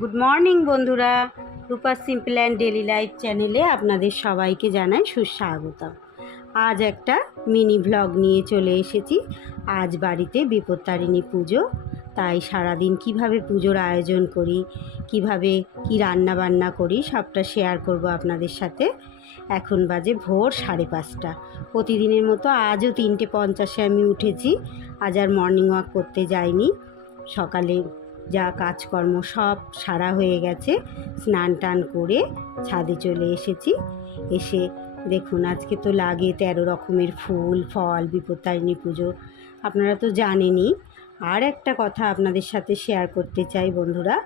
Good morning বন্ধুরা, রূপা simple and daily life চ্যানেলে আপনাদের সবাইকে জানাই সুস্বাগত। আজ একটা মিনি ভ্লগ নিয়ে চলে এসেছি। আজ বাড়িতে বিপত্তারিণী পুজো, তাই সারাদিন কিভাবে পুজোর আয়োজন করি, কিভাবে কি রান্না বান্না করি সবটা শেয়ার করব আপনাদের সাথে। এখন বাজে ভোর 5:30। প্রতিদিনের মতো আজও 3:50 আমি উঠেছি। আজ আর মর্নিং ওয়াক করতে যাইনি। সকালে যা কাজকর্ম সব সারা হয়ে গেছে, স্নান টান করে ছাদে চলে এসেছি। এসে দেখুন, আজকে তো লাগে 13 রকমের ফুল ফল বিপত্তারিণী পুজো, আপনারা তো জানেনই। আর একটা কথা আপনাদের সাথে শেয়ার করতে চাই বন্ধুরা,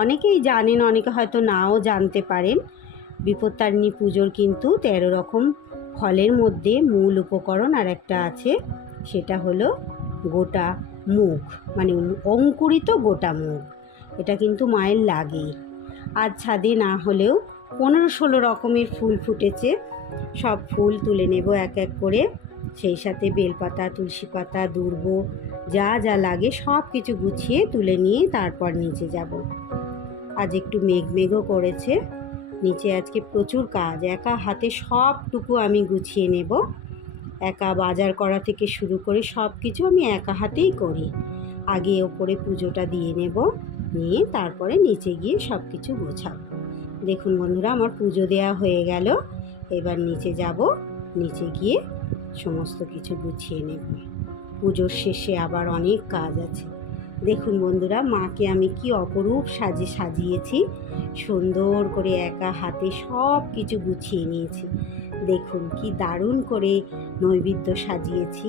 অনেকেই জানেন, অনেকে হয়তো নাও জানতে পারেন। বিপত্তারিণী পুজোর কিন্তু 13 রকম ফলের মধ্যে মূল উপকরণ আর একটা আছে, সেটা হলো গোটা মুগ, মানে অঙ্কুরিত গোটা মুগ। এটা কিন্তু মায়ের লাগেই। আজ ছাদে না হলেও 15-16 রকমের ফুল ফুটেছে। সব ফুল তুলে নেব এক এক করে, সেই সাথে বেলপাতা, তুলসী পাতা, দূর্ব, যা যা লাগে সব কিছু গুছিয়ে তুলে নিয়ে তারপর নিচে যাব। আজ একটু মেঘও করেছে, নিচে আজকে প্রচুর কাজ। একা হাতে সবটুকু আমি গুছিয়ে নেব। একা বাজার করা থেকে শুরু করে সব কিছু আমি একা হাতেই করি। আগে ওপরে পুজোটা দিয়ে নেব, নিয়ে তারপরে নিচে গিয়ে সব কিছু গোছাবো। দেখুন বন্ধুরা, আমার পুজো দেওয়া হয়ে গেল। এবার নিচে যাব, নিচে গিয়ে সমস্ত কিছু গুছিয়ে নেব। পুজোর শেষে আবার অনেক কাজ আছে। দেখুন বন্ধুরা, মাকে আমি কি অপরূপ সাজিয়েছি। সুন্দর করে একা হাতে সব কিছু গুছিয়ে নিয়েছি। দেখুন কি দারুণ করে নৈবেদ্য সাজিয়েছি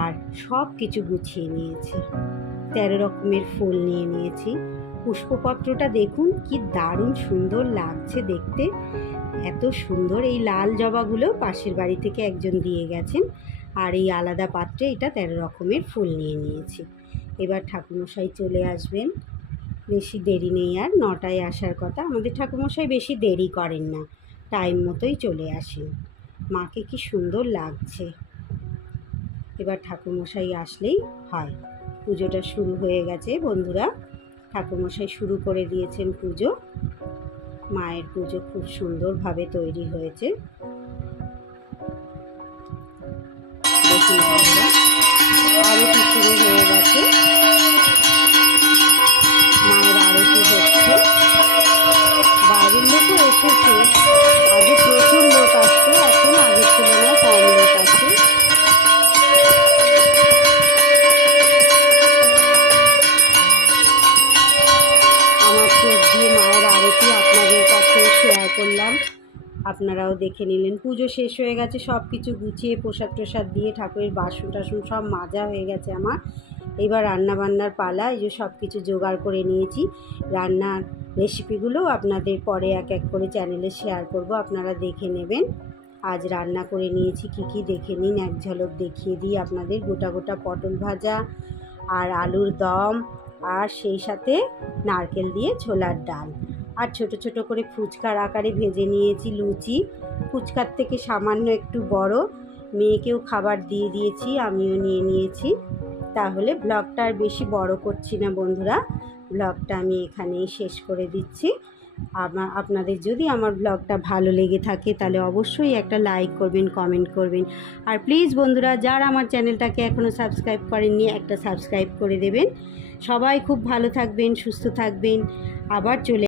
আর সব কিছু গুছিয়ে নিয়েছি। 13 রকমের ফুল নিয়ে নিয়েছি। পুষ্পপত্রটা দেখুন কি দারুণ সুন্দর লাগছে দেখতে, এত সুন্দর। এই লাল জবাগুলো পাশের বাড়ি থেকে একজন দিয়ে গেছেন, আর এই আলাদা পাত্রে এটা 13 রকমের ফুল নিয়ে নিয়েছি। এবার ঠাকুরমশাই চলে আসবেন, বেশি দেরি নেই আর। 9টায় আসার কথা। আমাদের ঠাকুরমশাই বেশি দেরি করেন না, টাইম মতোই চলে আসেন। মাকে কি সুন্দর লাগছে। এবার ঠাকুরমশাই আসলেই হয়। পুজোটা শুরু হয়ে গেছে বন্ধুরা, ঠাকুরমশাই শুরু করে দিয়েছেন পুজো। মায়ের পুজো খুব সুন্দরভাবে তৈরি হয়েছে। দেখুন বন্ধুরা, আরতি শুরু হয়ে গেছে। মায়ের আরতি হচ্ছে, বাইরের লোকও এসেছে। আগে প্রচুর লোক আসতো, এখন আগের তুলনায় কম লোক আছে। আমার চোখ দিয়ে মায়ের আরতি আপনাদের কাছে শেয়ার করলাম, আপনারাও দেখে নিলেন। পুজো শেষ হয়ে গেছে, সব কিছু গুছিয়ে প্রসাদ দিয়ে ঠাকুরের বাসন টাসন সব মাজা হয়ে গেছে আমার। এবার রান্নাবান্নার পালা। এই যে সব কিছু জোগাড় করে নিয়েছি। রান্নার রেসিপিগুলো আপনাদের পরে এক এক করে চ্যানেলে শেয়ার করব, আপনারা দেখে নেবেন। আজ রান্না করে নিয়েছি কি দেখে নিন, এক ঝলক দেখিয়ে দিই আপনাদের। গোটা পটল ভাজা আর আলুর দম, আর সেই সাথে নারকেল দিয়ে ছোলার ডাল, আর ছোট ছোট করে ফুচকার আকারে ভেজে নিয়েছি লুচি। ফুচকার থেকে সামান্য একটু বড়, মেয়েকেও খাবার দিয়ে দিয়েছি, আমিও নিয়ে নিয়েছি। তাহলে ব্লগটা আর বেশি বড় করছি না বন্ধুরা, ব্লগটা আমি এখানেই শেষ করে দিচ্ছি। আপনাদের যদি আমার ব্লগটা ভালো লেগে থাকে তাহলে অবশ্যই একটা লাইক করবেন, কমেন্ট করবেন। আর প্লিজ বন্ধুরা, যারা আমার চ্যানেলটাকে এখনও সাবস্ক্রাইব করেননি, একটা সাবস্ক্রাইব করে দেবেন। সবাই খুব ভালো থাকবেন, সুস্থ থাকবেন। আবার চলে